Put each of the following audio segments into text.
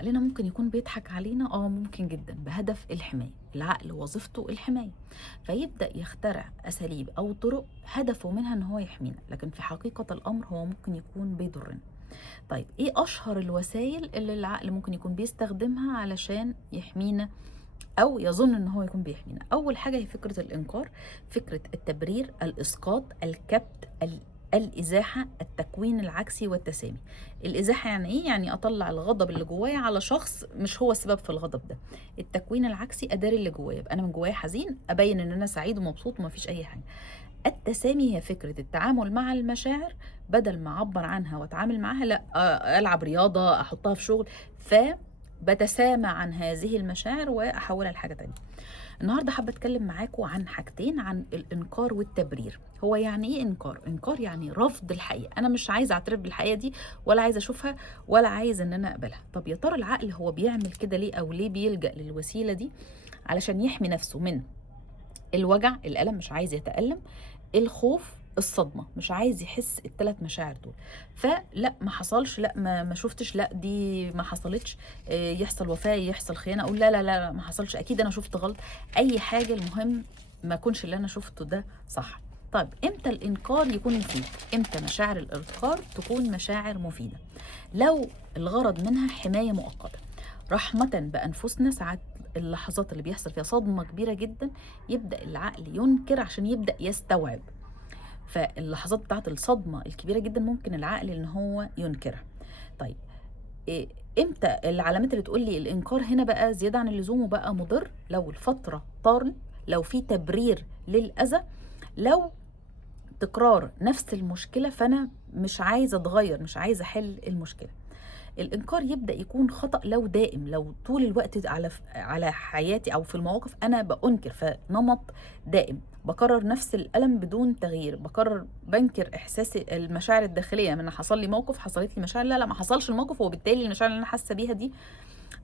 عقلنا ممكن يكون بيضحك علينا، ممكن جدا بهدف الحماية. العقل وظيفته الحماية، فيبدأ يخترع أساليب أو طرق هدفه منها إن هو يحمينا، لكن في حقيقة الأمر هو ممكن يكون بيضرنا. طيب إيه أشهر الوسائل اللي العقل ممكن يكون بيستخدمها علشان يحمينا أو يظن إن هو يكون بيحمينا؟ أول حاجة هي فكرة الإنكار، فكرة التبرير، الإسقاط، الكبت، الإزاحة، التكوين العكسي والتسامي. الإزاحة يعني إيه؟ يعني أطلع الغضب اللي جوايا على شخص مش هو السبب في الغضب ده. التكوين العكسي أداري اللي جوايا، يبقى أنا من جوايا حزين أبين إن أنا سعيد ومبسوط ومفيش أي حاجة. التسامي هي فكرة التعامل مع المشاعر، بدل ما أعبر عنها وأتعامل معاها لا ألعب رياضة، أحطها في شغل، فبتسامى عن هذه المشاعر وأحولها لحاجة تانية. النهارده حابه اتكلم معاكم عن حاجتين، عن الانكار والتبرير. هو يعني ايه انكار؟ انكار يعني رفض الحقيقه، انا مش عايزه اعترف بالحقيقه دي، ولا عايزه اشوفها، ولا عايز ان انا اقبلها. طب يا ترى العقل هو بيعمل كده ليه، او ليه بيلجأ للوسيله دي؟ علشان يحمي نفسه من الوجع، الألم، مش عايز يتألم، الخوف، الصدمة، مش عايز يحس الثلاث مشاعر دول. فلا ما حصلش، لا ما شفتش، لا دي ما حصلتش، يحصل وفاة، يحصل خيانة، اقول لا لا لا ما حصلش، اكيد انا شفت غلط، اي حاجة، المهم ما يكونش اللي انا شفته ده صح. طيب امتى الانكار يكون مفيد؟ امتى مشاعر الانكار تكون مشاعر مفيدة؟ لو الغرض منها حماية مؤقتة، رحمة بأنفسنا. ساعات اللحظات اللي بيحصل فيها صدمة كبيرة جدا يبدأ العقل ينكر عشان يبدأ يستوعب. فاللحظات بتاعت الصدمة الكبيرة جدا ممكن العقل ان هو ينكرها. طيب إيه امتى العلامات اللي تقول لي الانكار هنا بقى زيادة عن اللزوم وبقى مضر؟ لو الفترة طال، لو في تبرير للأذى، لو تكرار نفس المشكلة فأنا مش عايزة أتغير، مش عايزة أحل المشكلة. الإنكار يبدأ يكون خطأ لو دائم، لو طول الوقت على حياتي أو في المواقف أنا بأنكر، فنمط دائم بكرر نفس الألم بدون تغيير، بنكر إحساسي، المشاعر الداخلية، من حصل لي موقف، حصلت لي مشاعر، لا لا ما حصلش الموقف، وبالتالي المشاعر اللي أنا حاسة بيها دي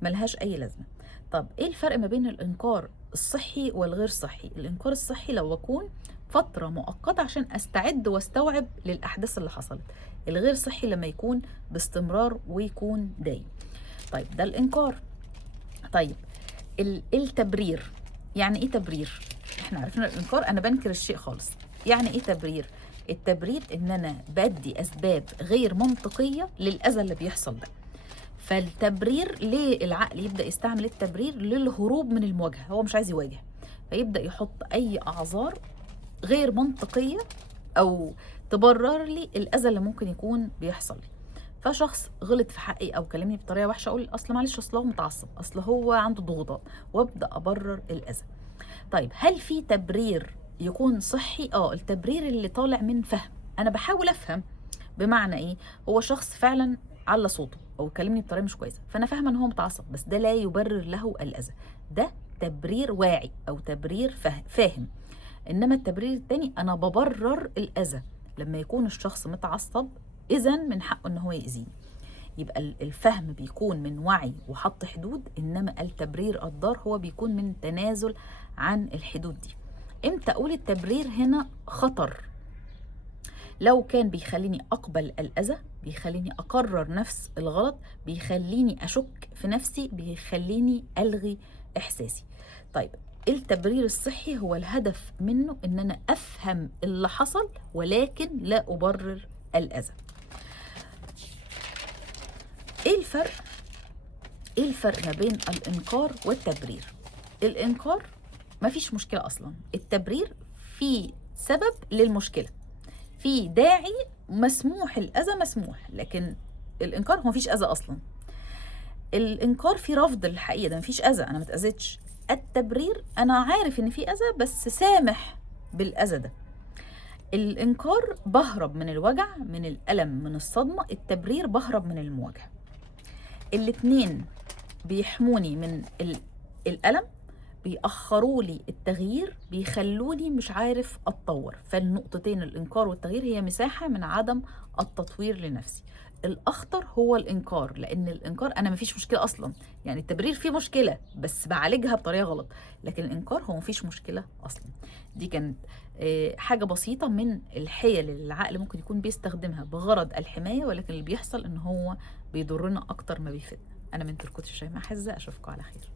ملهاش أي لازمة. طب إيه الفرق ما بين الإنكار الصحي والغير صحي؟ الإنكار الصحي لو أكون فترة مؤقتة عشان أستعد واستوعب للأحداث اللي حصلت. الغير صحي لما يكون باستمرار ويكون دايم. طيب ده الإنكار. طيب التبرير، يعني إيه تبرير؟ إحنا عرفنا الإنكار أنا بنكر الشيء خالص. يعني إيه تبرير؟ التبرير إن أنا بدي أسباب غير منطقية للأذى اللي بيحصل ده. فالتبرير ليه العقل يبدأ يستعمل التبرير؟ للهروب من المواجهة، هو مش عايز يواجه، فيبدأ يحط أي أعذار غير منطقية أو تبرر لي الأذى اللي ممكن يكون بيحصل لي. فشخص غلط في حقي أو كلمني بطريقة وحشة، أقول أصل معلش، أصل هو متعصب، أصل هو عنده ضغوطات، وأبدأ أبرر الأذى. طيب هل في تبرير يكون صحي؟ التبرير اللي طالع من فهم، أنا بحاول أفهم. بمعنى ايه؟ هو شخص فعلا على صوته او كلمني بطريقه مش كويسه، فانا فاهمه ان هو متعصب، بس ده لا يبرر له الاذى. ده تبرير واعي او تبرير فاهم. انما التبرير التاني انا ببرر الاذى. لما يكون الشخص متعصب اذا من حقه ان هو يأذيني. يبقى الفهم بيكون من وعي وحط حدود، انما التبرير الضار هو بيكون من تنازل عن الحدود دي. امتى اقول التبرير هنا خطر؟ لو كان بيخليني أقبل الأذى، بيخليني أقرر نفس الغلط، بيخليني أشك في نفسي، بيخليني ألغي إحساسي. طيب التبرير الصحي هو الهدف منه إن أنا أفهم اللي حصل ولكن لا أبرر الأذى. إيه الفرق؟ إيه الفرق ما بين الإنكار والتبرير؟ الإنكار مفيش مشكلة أصلا، التبرير في سبب للمشكلة، في داعي، مسموح الأذى، مسموح، لكن الإنكار هو مفيش أذى أصلا. الإنكار في رفض الحقيقة، ده مفيش أذى، أنا متأذيتش. التبرير أنا عارف إن في أذى بس سامح بالأذى ده. الإنكار بهرب من الوجع، من الألم، من الصدمة. التبرير بهرب من المواجهة. الاتنين بيحموني من الألم، بيأخروا لي التغيير، بيخلوني مش عارف أتطور. فالنقطتين الإنكار والتغيير هي مساحة من عدم التطوير لنفسي. الأخطر هو الإنكار، لأن الإنكار أنا مفيش مشكلة أصلا، يعني التبرير فيه مشكلة بس بعالجها بطريقة غلط، لكن الإنكار هو مفيش مشكلة أصلا. دي كانت حاجة بسيطة من الحيل اللي العقل ممكن يكون بيستخدمها بغرض الحماية، ولكن اللي بيحصل إن هو بيضرنا أكتر ما بيفيدنا. أنا من تركوت الشيماء حزة، أشوفكم على خير.